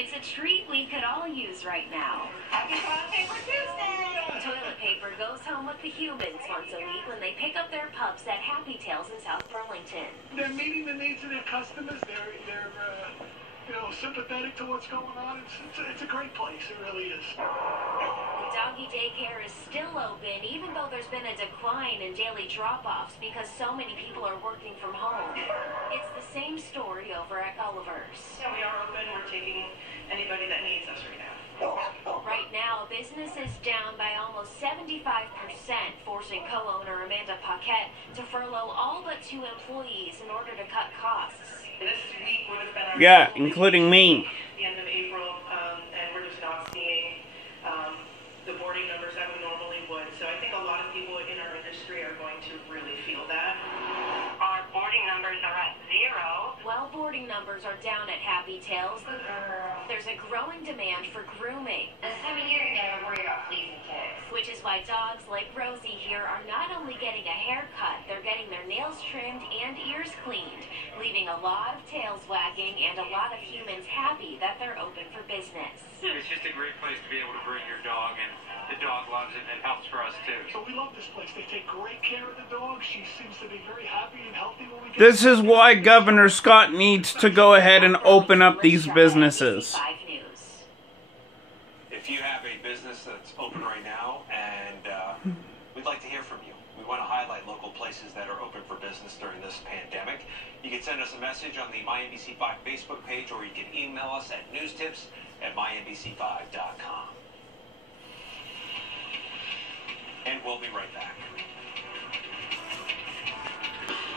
It's a treat we could all use right now. Happy Toilet Paper Tuesday! Toilet paper goes home with the humans once a week when they pick up their pups at Happy Tails in South Burlington. They're meeting the needs of their customers. They're sympathetic to what's going on. It's a great place. It really is. The doggy daycare is still open, even though there's been a decline in daily drop-offs because so many people are working from home. It's the same story over at Gulliver's. Yeah, we are open. We're taking anybody that needs us right now. Right now, business is down by almost 75%, forcing co-owner Amanda Paquette to furlough all but 2 employees in order to cut costs. This week would have been our including me. The end of April, and we're just not seeing the boarding numbers that we normally would. So I think a lot of people in our industry are going to really feel that. Our boarding numbers are at 0. While boarding numbers are down at Happy Tails, there's a growing demand for grooming. This time of year, you gotta worry about fleas and ticks. Which is why dogs like Rosie here are not only getting a haircut, they're getting their nails trimmed and ears cleaned, leaving a lot of tails wagging and a lot of humans happy that they're open for business. It's just a great place to be able to bring your dog, and the dog loves it, and it helps for us too. So we love this place. They take great care of the dog. She seems to be very happy and healthy when we get This is why Governor Scott needs to go ahead and open up these businesses. If you have a business that's open right now, and we'd like to hear from you. We want to highlight local places that are open for business during this pandemic. You can send us a message on the MyNBC5 Facebook page, or you can email us at newstips@mynbc5.com. And we'll be right back.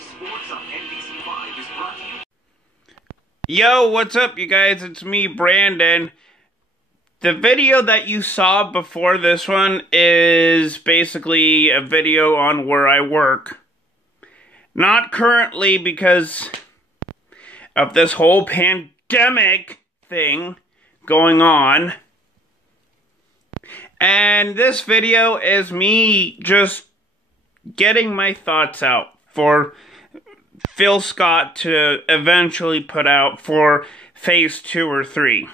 Sports on NBC5 is brought to you. Yo, what's up, you guys? It's me, Brandon. The video that you saw before this one is basically a video on where I work. Not currently because of this whole pandemic thing going on. And this video is me just getting my thoughts out for Phil Scott to eventually put out for phase 2 or 3.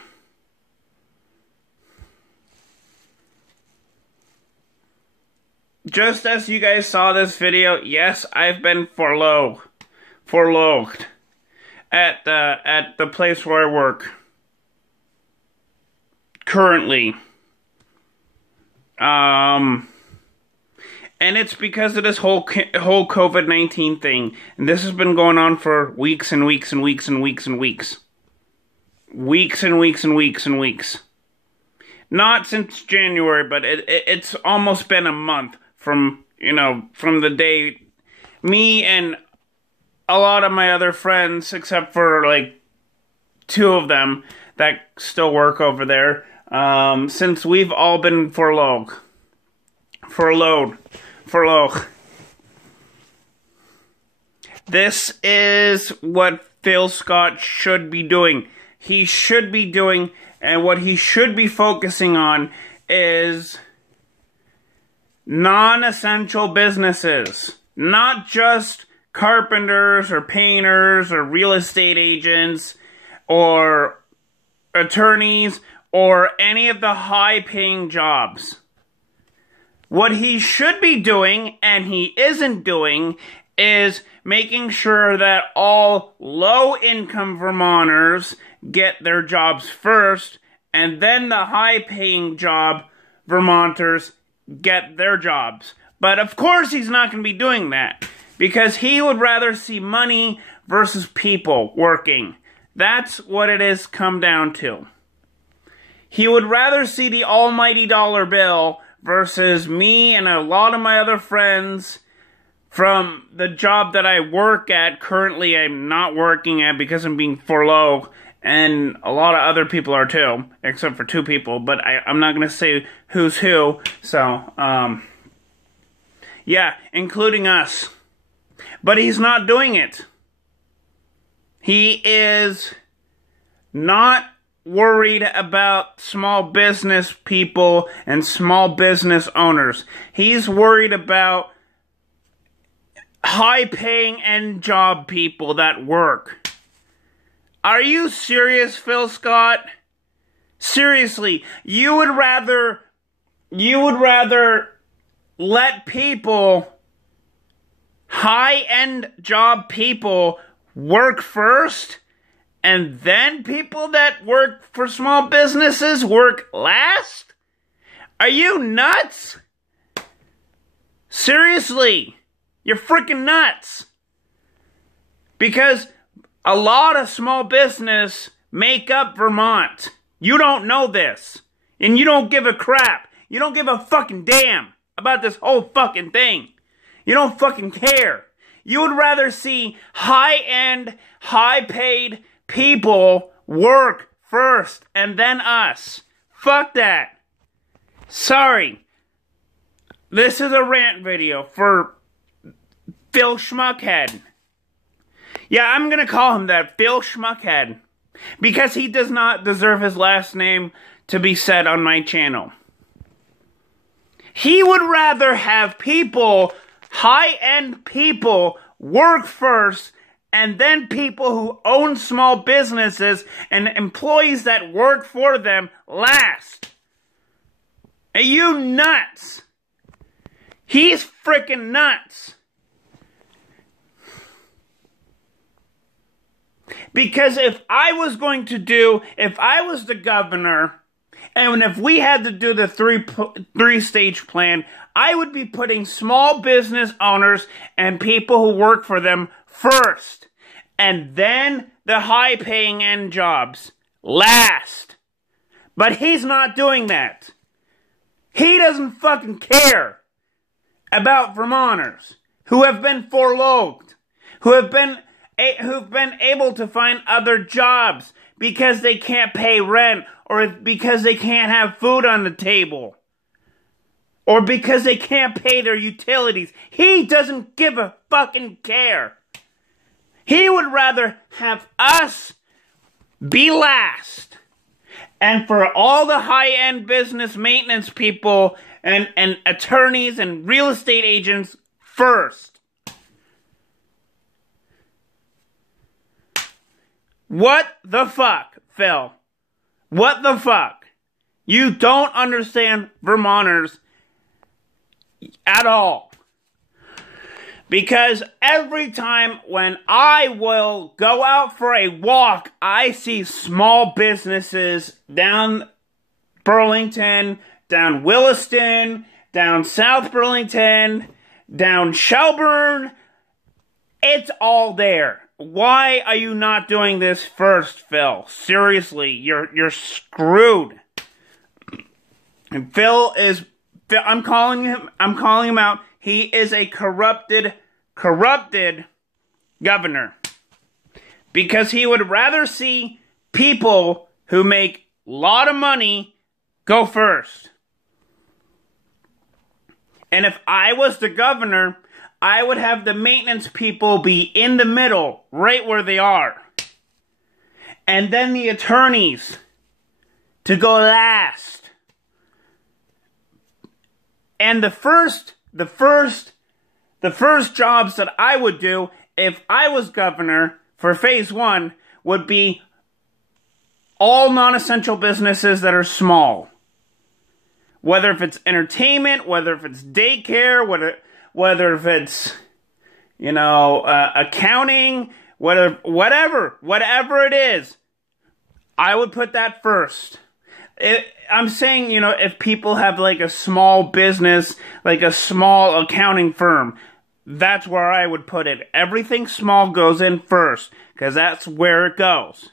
Just as you guys saw this video, yes, I've been furloughed at the place where I work currently. And it's because of this whole COVID-19 thing. And this has been going on for weeks and weeks and weeks and weeks and weeks. Weeks and weeks and weeks and weeks. Not since January, but it's almost been a month from the day me and a lot of my other friends, except for like 2 of them that still work over there, since we've all been furloughed. This is what Phil Scott should be doing. He should be doing, and what he should be focusing on is non-essential businesses. Not just carpenters or painters or real estate agents or attorneys or any of the high-paying jobs. What he should be doing, and he isn't doing, is making sure that all low-income Vermonters get their jobs first, and then the high-paying job Vermonters get their jobs. But of course he's not going to be doing that, because he would rather see money versus people working. That's what it is come down to. He would rather see the almighty dollar bill versus me and a lot of my other friends from the job that I work at. Currently I'm not working at because I'm being furloughed, and a lot of other people are too, except for 2 people, but I'm not going to say who's who, so, yeah, including us. But he's not doing it. He is not worried about small business people and small business owners. He's worried about high-paying end job people that work. Are you serious, Phil Scott? Seriously, you would rather let people, high-end job people, work first, and then people that work for small businesses work last? Are you nuts? Seriously, you're freaking nuts. Because a lot of small business make up Vermont. You don't know this. And you don't give a crap. You don't give a fucking damn about this whole fucking thing. You don't fucking care. You would rather see high-end, high-paid people work first and then us. Fuck that. Sorry. This is a rant video for Phil Schmuckhead. Yeah, I'm gonna call him that, Phil Schmuckhead. Because he does not deserve his last name to be said on my channel. He would rather have people, high-end people, work first, and then people who own small businesses and employees that work for them last. Are you nuts? He's freaking nuts. Because if I was the governor, and if we had to do the three-stage plan, I would be putting small business owners and people who work for them first. And then the high-paying end jobs last. But he's not doing that. He doesn't fucking care about Vermonters who have been fourloughed, who've been able to find other jobs because they can't pay rent, or because they can't have food on the table, or because they can't pay their utilities. He doesn't give a fucking care. He would rather have us be last, and for all the high-end business maintenance people and attorneys and real estate agents first. What the fuck, Phil? What the fuck? You don't understand Vermonters at all. Because every time when I will go out for a walk, I see small businesses down Burlington, down Williston, down South Burlington, down Shelburne. It's all there. Why are you not doing this first, Phil? Seriously, you're screwed. And I'm calling him out. He is a corrupted governor. Because he would rather see people who make a lot of money go first. And if I was the governor, I would have the maintenance people be in the middle, right where they are. And then the attorneys to go last. And the first jobs that I would do if I was governor for phase 1 would be all non-essential businesses that are small. Whether if it's entertainment, whether if it's daycare, whether if it's, accounting, whatever it is, I would put that first. I'm saying, if people have like a small business, like a small accounting firm, that's where I would put it. Everything small goes in first, because that's where it goes.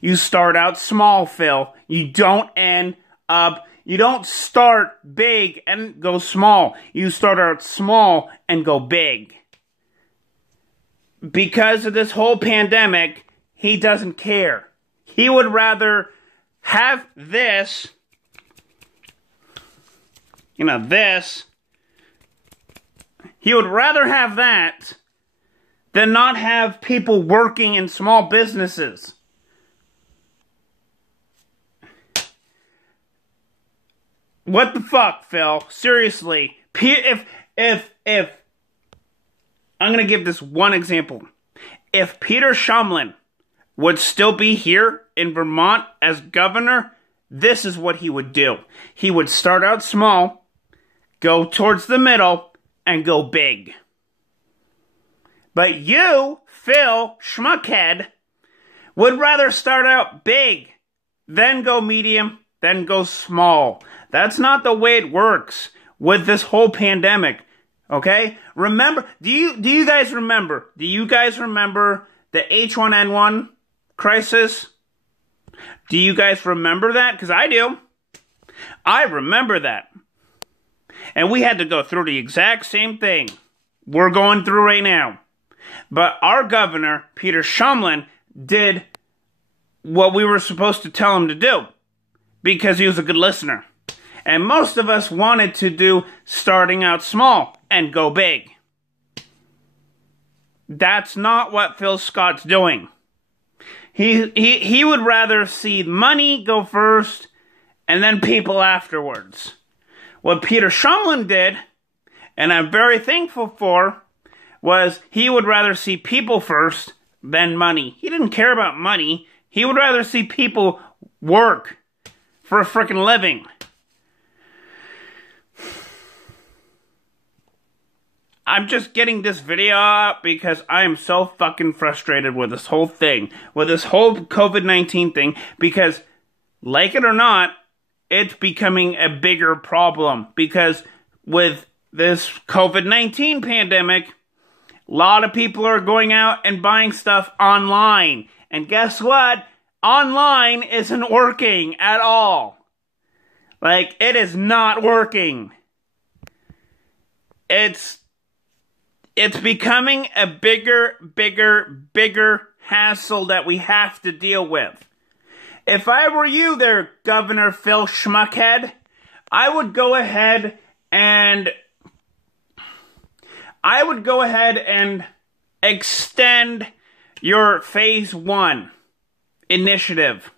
You start out small, Phil. You don't start big and go small. You start out small and go big. Because of this whole pandemic, he doesn't care. He would rather have this, this. He would rather have that than not have people working in small businesses. What the fuck, Phil? Seriously. If I'm gonna give this one example. If Peter Shumlin would still be here in Vermont as governor, this is what he would do. He would start out small, go towards the middle, and go big. But you, Phil Schmuckhead, would rather start out big, then go medium, then go small. That's not the way it works with this whole pandemic. Okay? Remember, do you guys remember? Do you guys remember the H1N1 crisis? Do you guys remember that? Because I do. I remember that. And we had to go through the exact same thing we're going through right now. But our governor, Peter Shumlin, did what we were supposed to tell him to do. Because he was a good listener. And most of us wanted to do starting out small and go big. That's not what Phil Scott's doing. He would rather see money go first and then people afterwards. What Peter Shumlin did, and I'm very thankful for, was he would rather see people first than money. He didn't care about money. He would rather see people work for a frickin' living. I'm just getting this video up because I am so fucking frustrated with this whole thing, with this whole COVID-19 thing, because, like it or not, it's becoming a bigger problem. Because with this COVID-19 pandemic, a lot of people are going out and buying stuff online. And guess what? Online isn't working at all. Like, it is not working. It's becoming a bigger hassle that we have to deal with. If I were you there, Governor Phil Schmuckhead, I would go ahead and extend your Phase 1 initiative.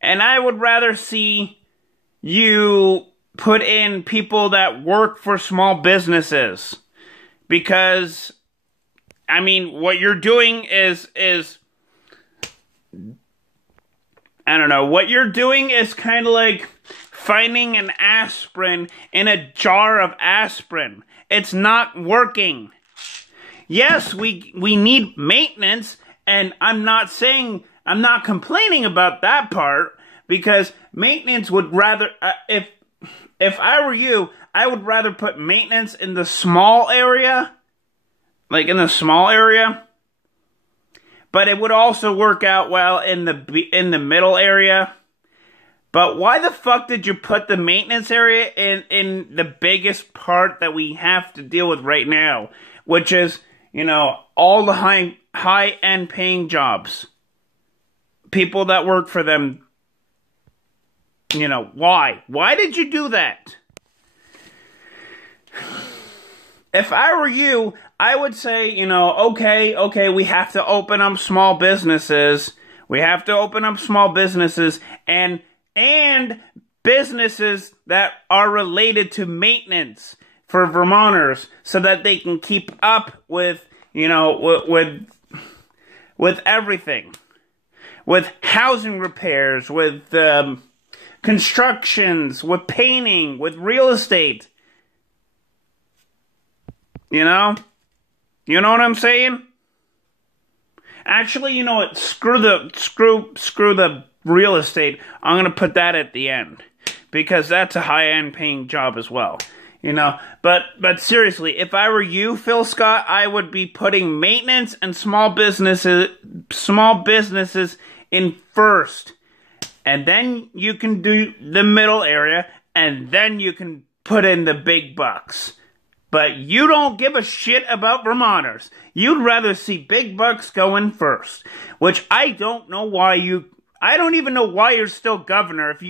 And I would rather see you put in people that work for small businesses. Because, I mean, what you're doing is I don't know, what you're doing is kind of like finding an aspirin in a jar of aspirin. It's not working. Yes, we need maintenance, and I'm not complaining about that part, because maintenance would rather, if I were you, I would rather put maintenance in the small area, like in the small area, but it would also work out well in the middle area. But why the fuck did you put the maintenance area in the biggest part that we have to deal with right now, which is, you know, all the high-end paying jobs, people that work for them? You know, why? Why did you do that? If I were you, I would say, you know, okay, we have to open up small businesses. We have to open up small businesses and businesses that are related to maintenance for Vermonters, so that they can keep up with, you know, with everything. With housing repairs, with constructions, with painting, with real estate. You know? You know what I'm saying? Actually, you know what? Screw the real estate. I'm going to put that at the end, because that's a high-end paying job as well. You know, but seriously, if I were you, Phil Scott, I would be putting maintenance and small businesses in first. And then you can do the middle area, and then you can put in the big bucks. But you don't give a shit about Vermonters. You'd rather see big bucks going first. Which I don't know why I don't even know why you're still governor if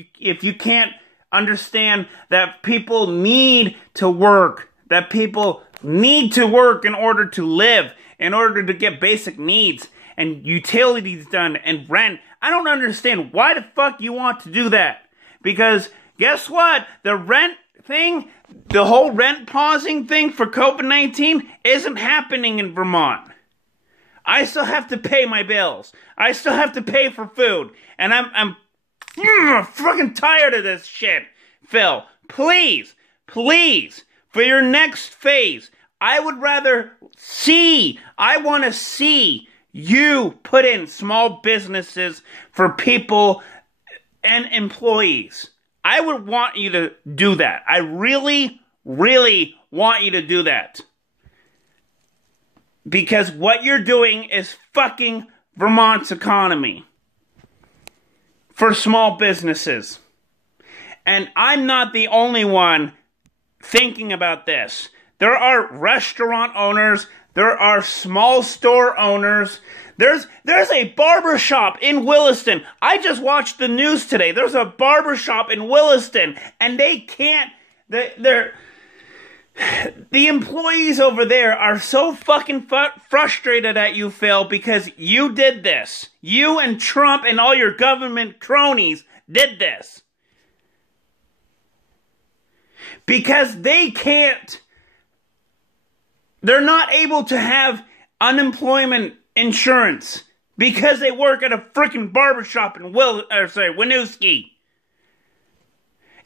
you can't understand that people need to work. That people need to work in order to live, in order to get basic needs and utilities done and rent. I don't understand why the fuck you want to do that. Because guess what? The rent thing, the whole rent pausing thing for COVID-19 isn't happening in Vermont. I still have to pay my bills. I still have to pay for food. And I'm fucking tired of this shit. Phil, please, for your next phase, I want to see you put in small businesses for people and employees. I would want you to do that. I really want you to do that. Because what you're doing is fucking Vermont's economy for small businesses. And I'm not the only one thinking about this. There are restaurant owners, there are small store owners. There's a barber shop in Williston. I just watched the news today. There's a barber shop in Williston, and they can't. The employees over there are so fucking frustrated at you, Phil, because you did this. You and Trump and all your government cronies did this. Because they're not able to have unemployment insurance because they work at a freaking barbershop in Winooski.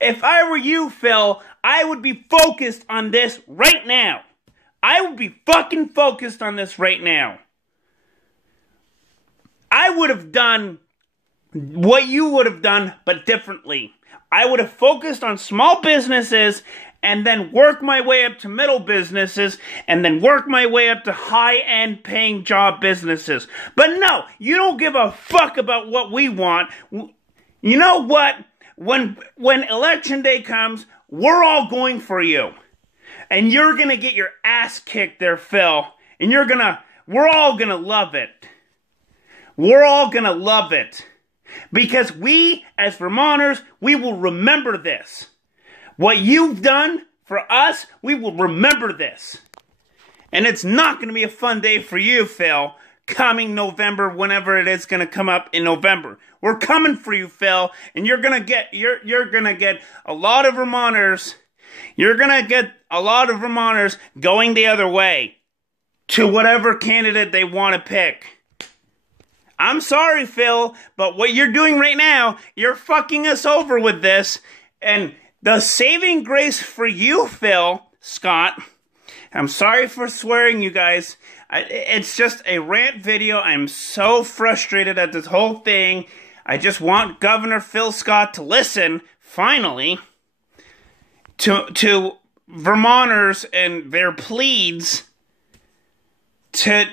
If I were you, Phil, I would be focused on this right now. I would be fucking focused on this right now. I would have done what you would have done, but differently. I would have focused on small businesses and then work my way up to middle businesses and then work my way up to high-end paying job businesses. But no, you don't give a fuck about what we want. You know what? When election day comes, we're all going for you. And you're going to get your ass kicked there, Phil. And we're all going to love it. We're all going to love it. Because we, as Vermonters, we will remember this. What you've done for us, we will remember this. And it's not going to be a fun day for you, Phil, coming November, whenever it is going to come up in November. We're coming for you, Phil, and you're going to get a lot of Vermonters, going the other way to whatever candidate they want to pick. I'm sorry, Phil, but what you're doing right now, you're fucking us over with this. And the saving grace for you, Phil, Scott, I'm sorry for swearing, you guys. It's just a rant video. I'm so frustrated at this whole thing. I just want Governor Phil Scott to listen, finally, to Vermonters and their pleads to,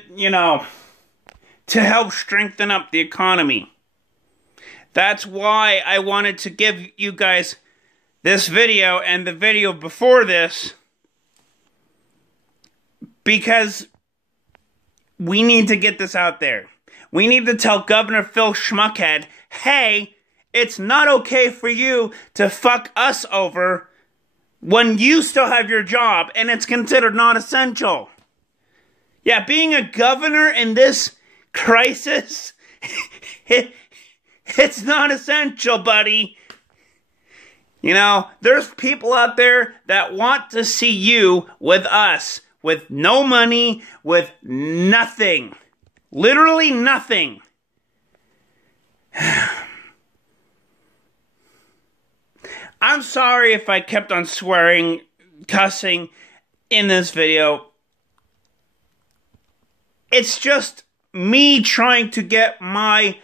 to help strengthen up the economy. That's why I wanted to give you guys this video and the video before this, because we need to get this out there. We need to tell Governor Phil Schmuckhead, hey, it's not okay for you to fuck us over when you still have your job and it's considered not essential. Yeah, being a governor in this crisis, it's not essential, buddy. There's people out there that want to see you with us, with no money, with nothing. Literally nothing. I'm sorry if I kept on swearing, cussing in this video. It's just me trying to get my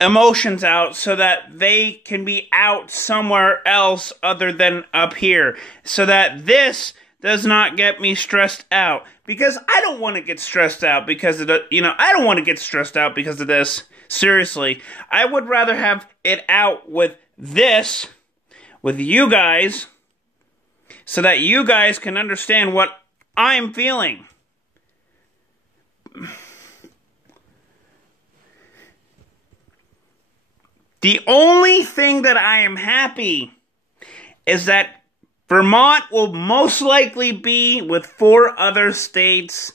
emotions out so that they can be out somewhere else other than up here. So that this does not get me stressed out. Because I don't want to get stressed out because of I don't want to get stressed out because of this. Seriously. I would rather have it out with this, with you guys, so that you guys can understand what I'm feeling. The only thing that I am happy is that Vermont will most likely be with 4 other states,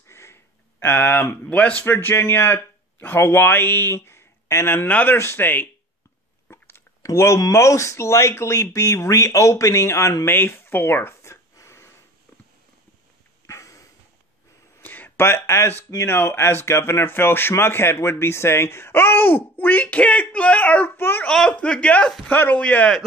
West Virginia, Hawaii, and another state will most likely be reopening on May 4th. But as, as Governor Phil Schmuckhead would be saying, oh, we can't let our foot off the gas pedal yet.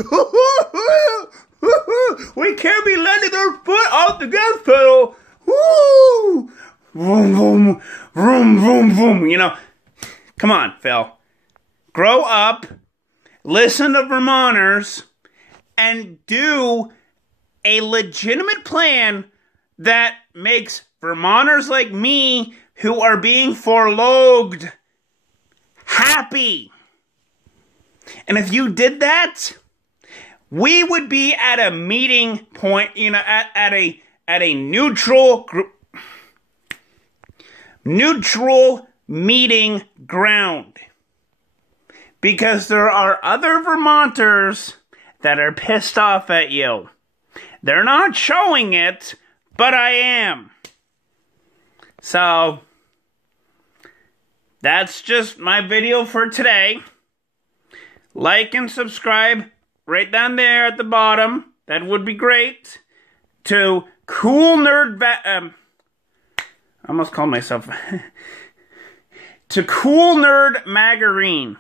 We can't be letting our foot off the gas pedal. Woo! Vroom, vroom, vroom, vroom, vroom. Come on, Phil. Grow up, listen to Vermonters, and do a legitimate plan that makes Vermonters like me, who are being fourloughed, happy. And if you did that, we would be at a meeting point, at a neutral meeting ground. Because there are other Vermonters that are pissed off at you. They're not showing it, but I am. So, that's just my video for today. Like and subscribe right down there at the bottom. That would be great. To Cool Nerd... I almost called myself... to Cool Nerd Magazine.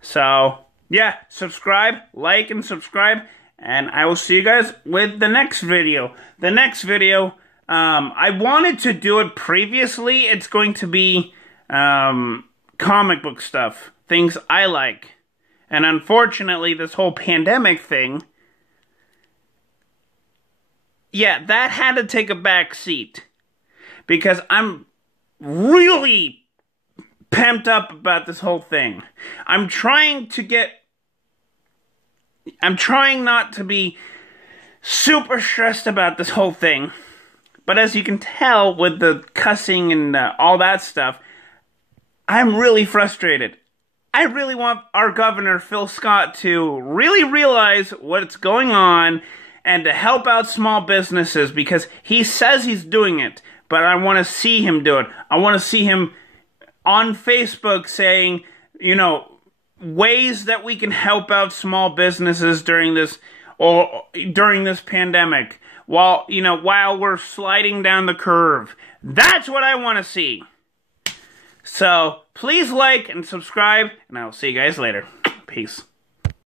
So, yeah, subscribe, like, and subscribe, and I will see you guys with the next video. The next video, I wanted to do it previously. It's going to be comic book stuff, things I like. And unfortunately, this whole pandemic thing, yeah, that had to take a back seat. Because I'm really pumped up about this whole thing. I'm trying not to be super stressed about this whole thing. But as you can tell with the cussing and all that stuff, I'm really frustrated. I really want our governor, Phil Scott, to really realize what's going on and to help out small businesses, because he says he's doing it, but I want to see him do it. I want to see him on Facebook saying, ways that we can help out small businesses during this pandemic, while we're sliding down the curve. That's what I want to see. So please like and subscribe, and I will see you guys later. Peace.